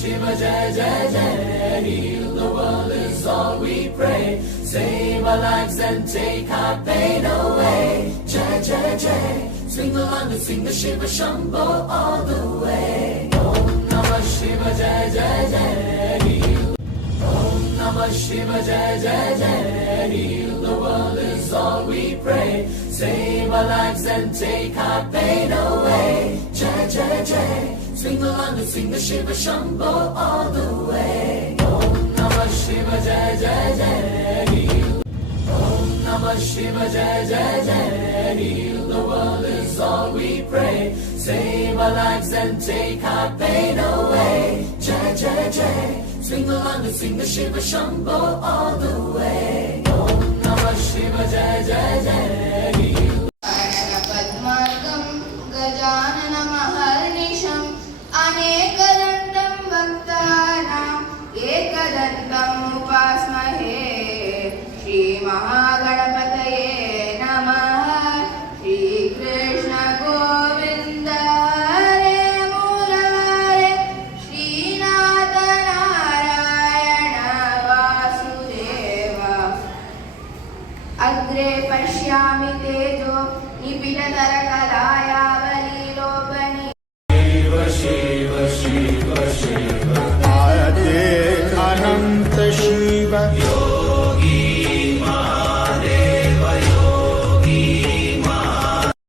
Shiva Jai Jai Jai, heal the world is all we pray. Save our lives and take our pain away. Jai Jai Jai, swing along and sing the Shiva Shambho all the way. Om Namah Shiva Jai Jai Jai, heal. Om Namah Shiva Jai Jai Jai, heal the world is all we pray. Save our lives and take our pain away. Jai Jai Jai, swing along and sing the Shiva Shambho all the way. Om Namah Shiva Jai Jai Jai, heal. Om Namah Shiva Jai Jai Jai, heal the world is all we pray. Save our lives and take our pain away. Jai Jai Jai, swing along and sing the Shiva Shambho all the way. Om Namah Shiva Jai Jai Jai, heal. अनेकदन्तं भक्तानाम् एकदन्तम् उपास्महे श्रीमहागणपतिं